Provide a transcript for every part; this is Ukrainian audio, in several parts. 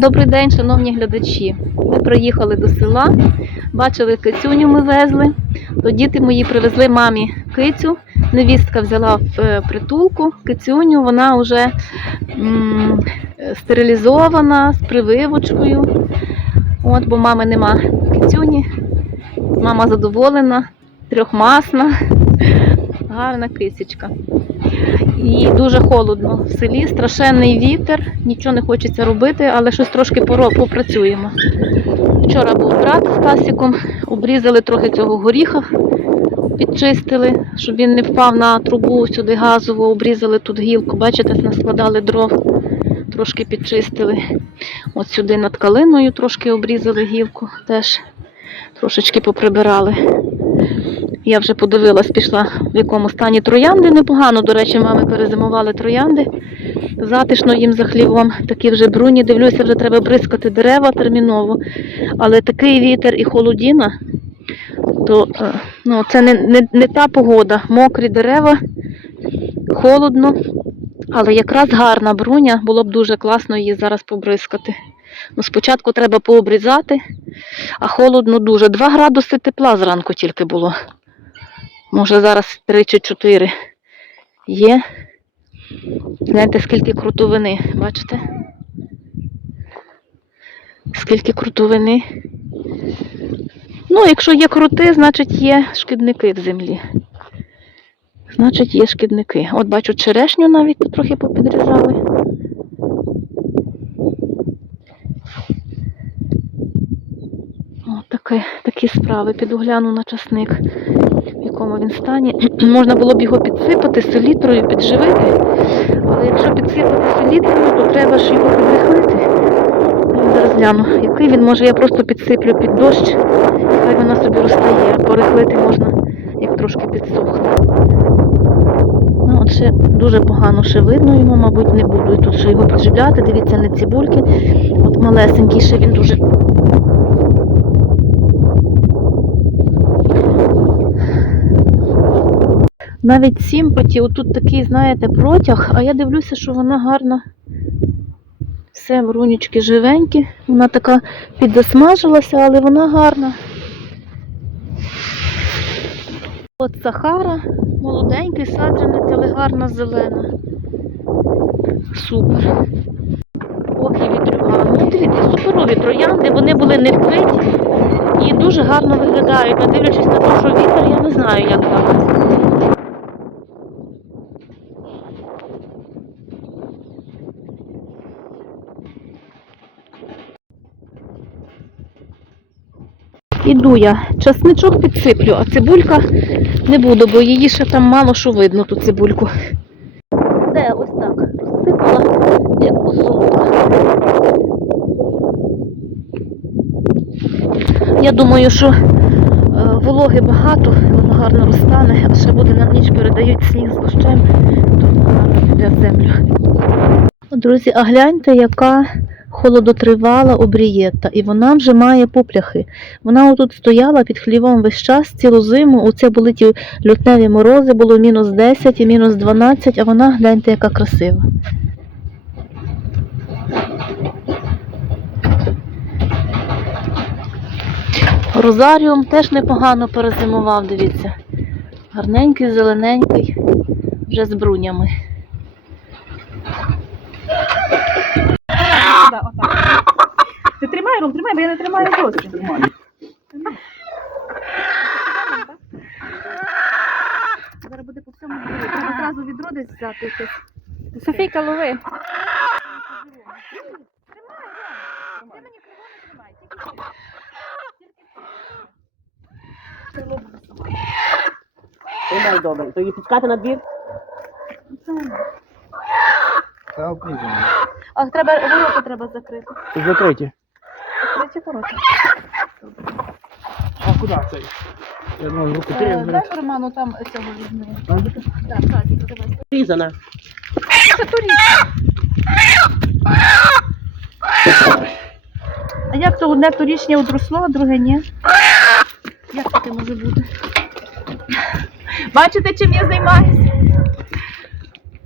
Добрий день, шановні глядачі. Ми приїхали до села, бачили кицюню ми везли. То діти мої привезли мамі кицю. Невістка взяла в е, притулку кицюню, вона вже м, стерилізована з прививочкою. От, бо мами нема кицюні. Мама задоволена, трьохмасна, гарна кисечка. І дуже холодно в селі, страшенний вітер, нічого не хочеться робити, але щось трошки попрацюємо. Вчора був брат з Тасіком, обрізали трохи цього горіха, підчистили, щоб він не впав на трубу сюди газову, обрізали тут гілку. Бачите, наскладали дров, трошки підчистили. От сюди над калиною трошки обрізали гілку, теж трошечки поприбирали. Я вже подивилась, пішла в якому стані троянди. Непогано, до речі, мами перезимували троянди. Затишно їм за хлівом. Такі вже бруні. Дивлюся, вже треба бризкати дерева терміново. Але такий вітер і холодіна, то е, ну, це не, не, не та погода. Мокрі дерева, холодно. Але якраз гарна бруня, було б дуже класно її зараз побризкати. Ну, спочатку треба пообрізати, а холодно дуже. 2 градуси тепла зранку тільки було. Може зараз 3 чи 4 є. Гляньте, скільки крутовини, бачите? Скільки крутовини. Ну, якщо є крути, значить є шкідники в землі. Значить, є шкідники. От бачу черешню навіть трохи попідрізали. От таке, такі справи. Піду гляну на часник, в якому він стані. Можна було б його підсипати селітрою, підживити. Але якщо підсипати селітрою, то треба ж його підрихлити. Зараз гляну, який він може, я просто підсиплю під дощ, хай вона собі розтає. Порихлити можна, як трошки підсохне. Ну, от ще дуже погано ще видно його, мабуть, не буду і тут ще його підживляти. Дивіться, не цибульки. От малесенький ще він дуже Навіть сімпаті, отут такий, знаєте, протяг, а я дивлюся, що вона гарна. Все, брунічки живенькі. Вона така підзасмажилася, але вона гарна. От Сахара, молоденький саджанець, але гарна зелена. Супер. Ох, і вітрюга. Ну, дивіться, суперові троянди, вони були не вкриті і дуже гарно виглядають. А дивлячись на те, що вітер, я не знаю, як так. Іду я. Часничок підсиплю, а цибулька не буду, бо її ще там мало що видно, ту цибульку. Де ось так розсипала, як посолка. Я думаю, що е, вологи багато, воно гарно розтане, а ще буде на ніч передають сніг з дощем, то гарно піде в землю. Друзі, а гляньте, яка холодотривала обрієта, і вона вже має попляхи. Вона отут стояла під хлівом весь час, цілу зиму. Оце були ті лютневі морози, було мінус 10 і мінус 12, а вона, гляньте, яка красива. Розаріум теж непогано перезимував, дивіться. Гарненький, зелененький, вже з брунями. Да, отак. Ти тримай, Ром, тримай, бо я не тримаю зовсім. Зараз буде по всьому відро. Треба одразу відро десь взяти якесь. Софійка, лови. Тримай, Ром. Ти мені криво не тримай. Тільки Тримай добре. То її пускати на двір? Та обрізано. А треба ворота треба закрити. Закриті. Закриті ворота. А куди цей? Я думаю, руку Е, Дай Роману там цього візьми. Так, так, давай. Різана. Це турі. А як то одне торічнє одросло, а друге ні? Як таке може бути? Бачите, чим я займаюся?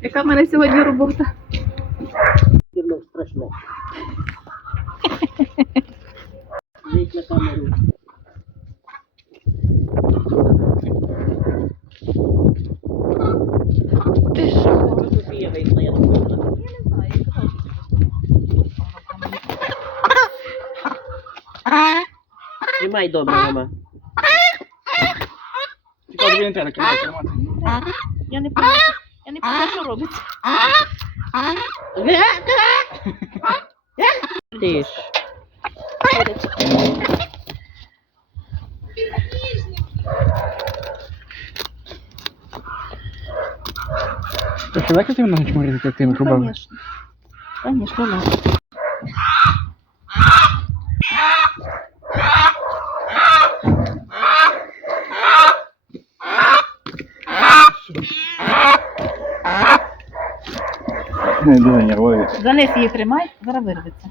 Яка в мене сьогодні робота? Дірно страшне. камеру. Ти що? Софія вийшла, я не знаю. Я не знаю, я казала, Тримай добре, мама. Тільки тобі не треба тримати, тримати. Я не пам'ятаю, я не пам'ятаю, що робиться. Ти ж. Ти що, легко ти мене чморити, як ти рубав? Звісно. Звісно, дуже нервові. Занес її тримай, зараз вирветься.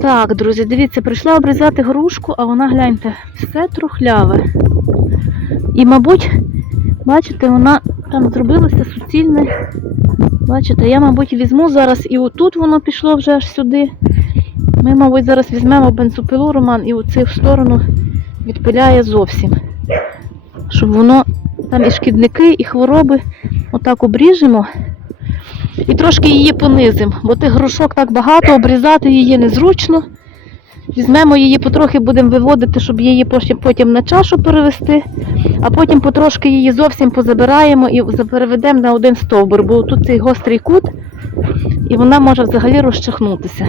Так, друзі, дивіться, прийшла обрізати грушку, а вона, гляньте, все трухляве. І, мабуть, бачите, вона там зробилася суцільне. Бачите, я, мабуть, візьму зараз і отут воно пішло вже аж сюди. Ми, мабуть, зараз візьмемо бензопилу, Роман, і оцю сторону відпиляє зовсім. Щоб воно там і шкідники, і хвороби отак обріжемо. І трошки її понизимо, бо тих грушок так багато, обрізати її незручно. Візьмемо її потрохи, будемо виводити, щоб її потім- на чашу перевести, а потім потрошки її зовсім позабираємо і переведемо на один стовбур, бо тут цей гострий кут, і вона може взагалі розчахнутися.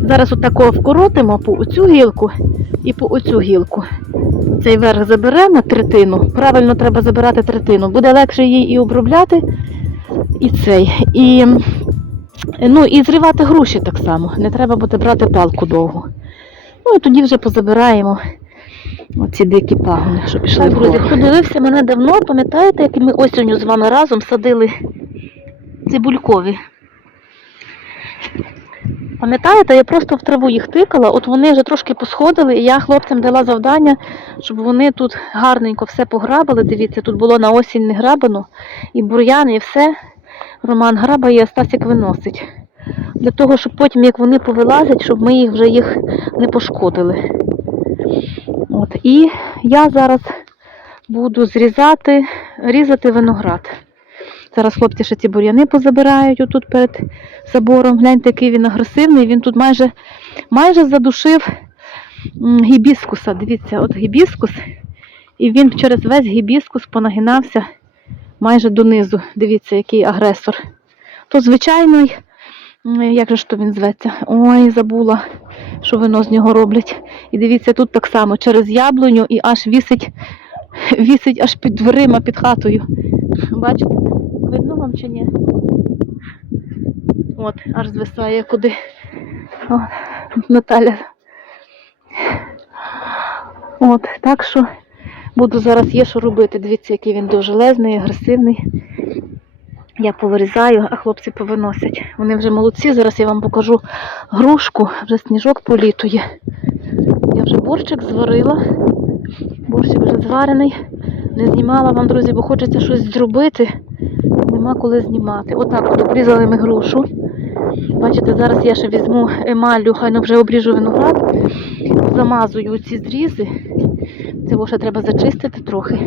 Зараз отако вкоротимо по оцю гілку і по оцю гілку. Цей верх заберемо третину. Правильно треба забирати третину. Буде легше її і обробляти, і цей. І, ну, і зривати груші так само. Не треба буде брати палку довго. Ну і тоді вже позабираємо оці дикі пагони, що пішли. Так, друзі, хто дивився мене давно, пам'ятаєте, як ми осінню з вами разом садили цибулькові? Пам'ятаєте, я просто в траву їх тикала, от вони вже трошки посходили, і я хлопцям дала завдання, щоб вони тут гарненько все пограбили. Дивіться, тут було на осінь не грабано, і бур'ян, і все. Роман грабає, а Стасик виносить. Для того, щоб потім, як вони повилазять, щоб ми їх вже їх не пошкодили. От. І я зараз буду зрізати, різати виноград. Зараз хлопці ще ці бур'яни позабирають отут перед забором. Гляньте, який він агресивний. Він тут майже, майже задушив гібіскуса. Дивіться, от гібіскус. І він через весь гібіскус понагинався майже донизу. Дивіться, який агресор. То звичайний, як же ж то він зветься? Ой, забула, що вино з нього роблять. І дивіться, тут так само через яблуню і аж вісить, вісить аж під дверима, під хатою. Бачите? Вам? От, аж звисає куди. О, Наталя. От, так що буду зараз є що робити. Дивіться, який він довжелезний, агресивний. Я повирізаю, а хлопці повиносять. Вони вже молодці. Зараз я вам покажу грушку, вже сніжок політує. Я вже борщик зварила. Борщик вже зварений. Не знімала вам, друзі, бо хочеться щось зробити. Не нема коли знімати. Отак от обрізали ми грушу. Бачите, зараз я ще візьму емалю, хай вже обріжу виноград, замазую ці зрізи. Цього ще треба зачистити трохи.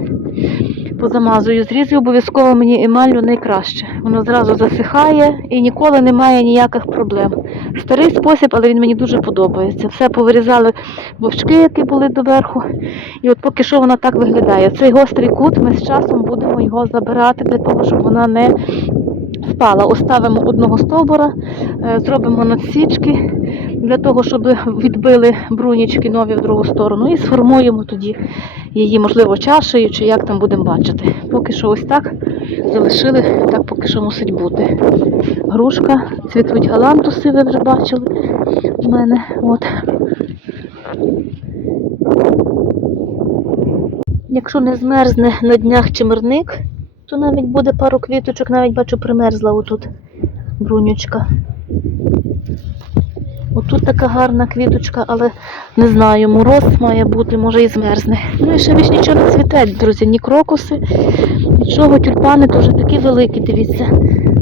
Позамазую зрізи, обов'язково мені емаллю найкраще. Воно зразу засихає і ніколи немає ніяких проблем. Старий спосіб, але він мені дуже подобається. Все повирізали вовчки, які були доверху. І от поки що вона так виглядає. Цей гострий кут ми з часом будемо його забирати для того, щоб вона не впала. Оставимо одного стовбура, е, зробимо надсічки для того, щоб відбили брунічки нові в другу сторону і сформуємо тоді її, можливо, чашею чи як там будемо бачити. Поки що ось так залишили, так поки що мусить бути. Грушка, цвітуть галантуси, ви вже бачили в мене. От. Якщо не змерзне на днях чимерник, то навіть буде пару квіточок, навіть бачу, примерзла отут брунючка. Отут така гарна квіточка, але не знаю, мороз має бути, може і змерзне. Ну і ще більш нічого не цвіте, друзі, ні крокуси, нічого, тюльпани теж такі великі, дивіться.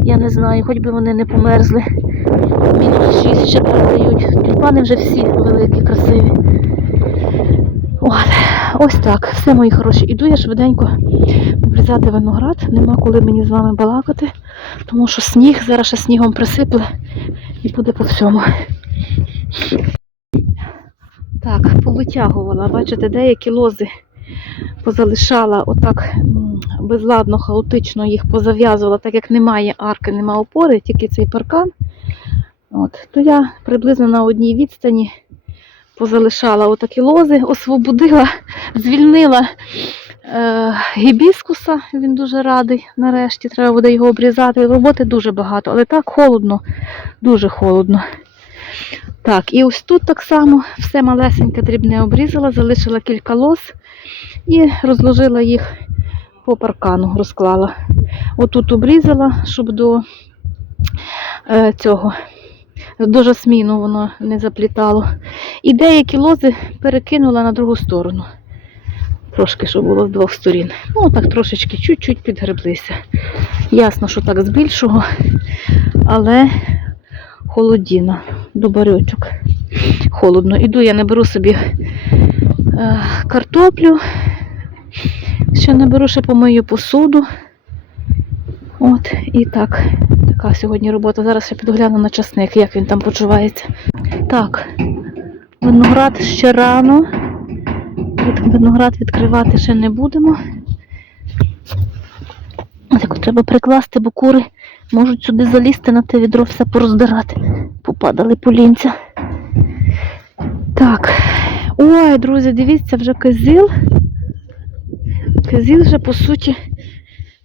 Я не знаю, хоч би вони не померзли. Мінус 6 ще передають. Тюльпани вже всі великі, красиві. От, ось так, все мої хороші. Іду я швиденько обрізати виноград. Нема коли мені з вами балакати, тому що сніг зараз ще снігом присипле і буде по всьому. Так, повитягувала. Бачите, деякі лози позалишала отак безладно, хаотично їх позав'язувала, так як немає арки, немає опори, тільки цей паркан. От, то я приблизно на одній відстані позалишала отакі лози, освободила, звільнила е, гібіскуса. Він дуже радий. Нарешті треба буде його обрізати. Роботи дуже багато, але так холодно, дуже холодно. Так, і ось тут так само все малесеньке дрібне обрізала, залишила кілька лоз і розложила їх по паркану, розклала. Отут обрізала, щоб до е, цього до жасміну воно не заплітало. І деякі лози перекинула на другу сторону. Трошки, щоб було з двох сторін. Ну, так трошечки чуть-чуть підгреблися. Ясно, що так з але холодіна до. Холодно. Іду, я наберу собі е, картоплю. Ще наберу, ще помию посуду. От, і так, така сьогодні робота. Зараз я підгляну на часник, як він там почувається. Так, виноград ще рано. Виноград відкривати ще не будемо. Так треба прикласти, бо кури можуть сюди залізти на те відро, все пороздирати. Попадали полінця. Так. Ой, друзі, дивіться, вже кизил. Кизил вже по суті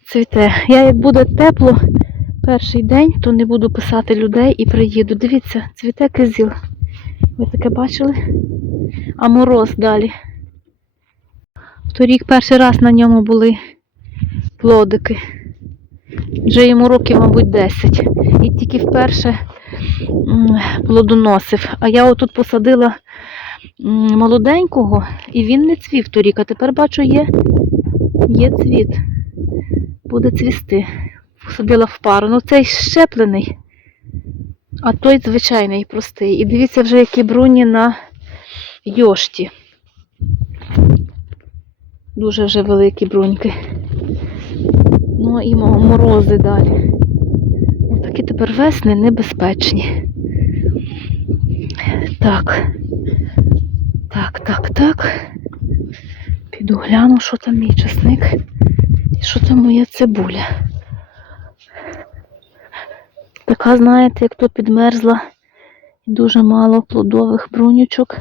цвіте. Я як буде тепло перший день, то не буду писати людей і приїду. Дивіться, цвіте кизіл. Ви таке бачили? А мороз далі. Торік перший раз на ньому були плодики. Вже йому років, мабуть, 10. І тільки вперше плодоносив. А я отут посадила молоденького, і він не цвів торік, а тепер бачу, є, є цвіт. Буде цвісти. Посадила в пару. Ну цей щеплений, а той звичайний, простий. І дивіться вже, які бруні на йошті. Дуже вже великі бруньки. Ну і морози далі. Такі тепер весни небезпечні. Так. Так, так, так. Піду гляну, що там мій часник і що там моя цибуля. Така, знаєте, як то підмерзла дуже мало плодових брунючок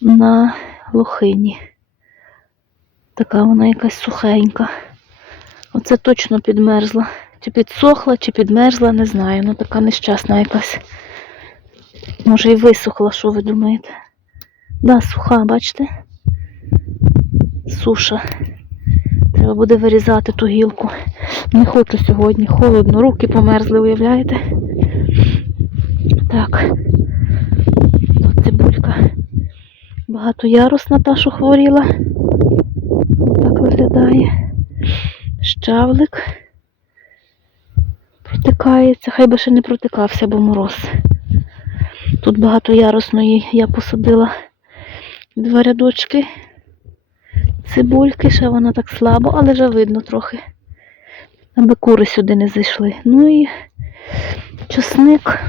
на лохині. Така вона якась сухенька. Оце точно підмерзла. Чи підсохла, чи підмерзла, не знаю. Ну така нещасна якась. Може і висохла, що ви думаєте? Да, суха, бачите? Суша. Треба буде вирізати ту гілку. Не хочу сьогодні. Холодно, руки померзли, уявляєте? Так. О, цибулька. Багатоярусна та, що хворіла. Так виглядає. Щавлик. протикається, хай би ще не протикався, бо мороз. Тут багатоярусної я посадила два рядочки цибульки, ще вона так слабо, але вже видно трохи. Аби кури сюди не зайшли. Ну і часник.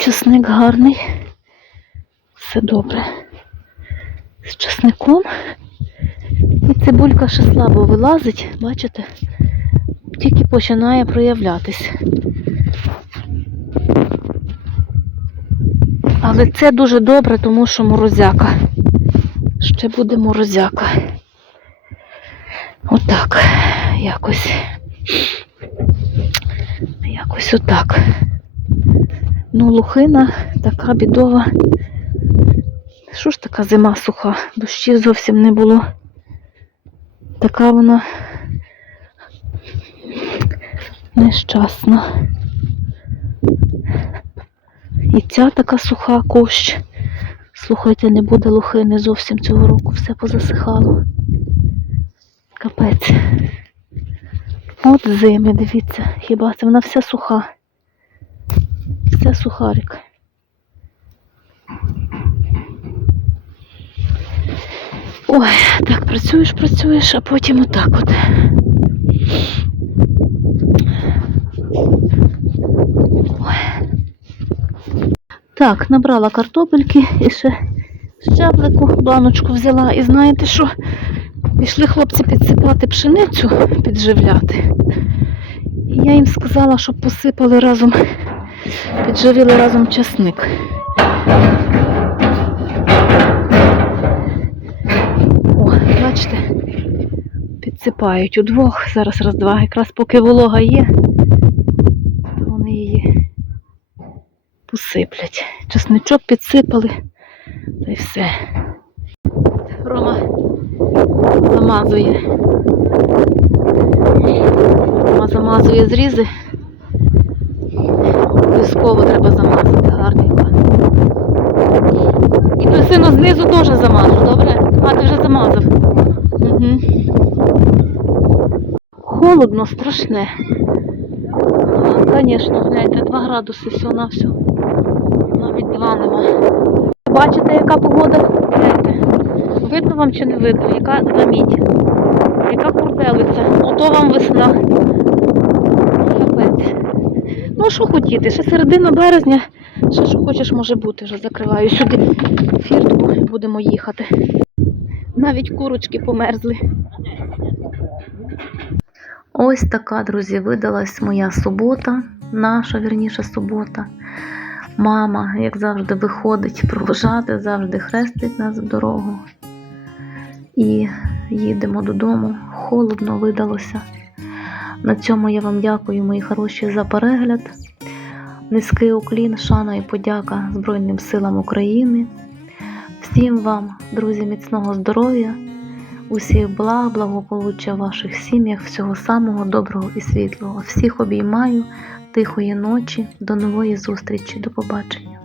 Часник гарний. Все добре. З часником. І цибулька ще слабо вилазить, бачите? Тільки починає проявлятись. Але це дуже добре, тому що морозяка. Ще буде морозяка. Отак. Якось. Якось отак. Ну, лухина така бідова. Що ж така зима суха? Дощів зовсім не було. Така вона нещасна. І ця така суха кущ. Слухайте, не буде лухини зовсім цього року, все позасихало. Капець. От зими, дивіться, хіба це вона вся суха. Вся сухарик. Ой, так працюєш, працюєш, а потім отак от. Ой. Так, набрала картопельки і ще щаплику баночку взяла. І знаєте що? Пішли хлопці підсипати пшеницю, підживляти. І я їм сказала, щоб посипали разом, підживили разом часник. О, бачите, підсипають удвох. Зараз раз-два. Якраз поки волога є, то вони її посиплять. Часничок підсипали, та й все. Рома замазує. Рома замазує зрізи. Обов'язково треба замазати гарненько. І ту сину знизу теж замажу, добре? А, ти вже замазав. Угу. Холодно, страшне. Звісно, гляньте, 2 градуси всього на все. Навіть 2 нема. Бачите, яка погода? Гляньте. Видно вам чи не видно, яка заміть? Яка курделиця? Ото вам весна. Капець. Ну, що хотіти? Ще середина березня, ще що хочеш може бути. Вже закриваю сюди фіртку і будемо їхати. Навіть курочки померзли. Ось така, друзі, видалась моя субота, наша вірніша субота. Мама, як завжди, виходить провожати, завжди хрестить нас в дорогу. І їдемо додому. Холодно видалося. На цьому я вам дякую, мої хороші, за перегляд. Низький уклін, шана і подяка Збройним силам України. Всім вам, друзі, міцного здоров'я, усіх благ, благополуччя в ваших сім'ях, всього самого доброго і світлого. Всіх обіймаю, тихої ночі, до нової зустрічі, до побачення.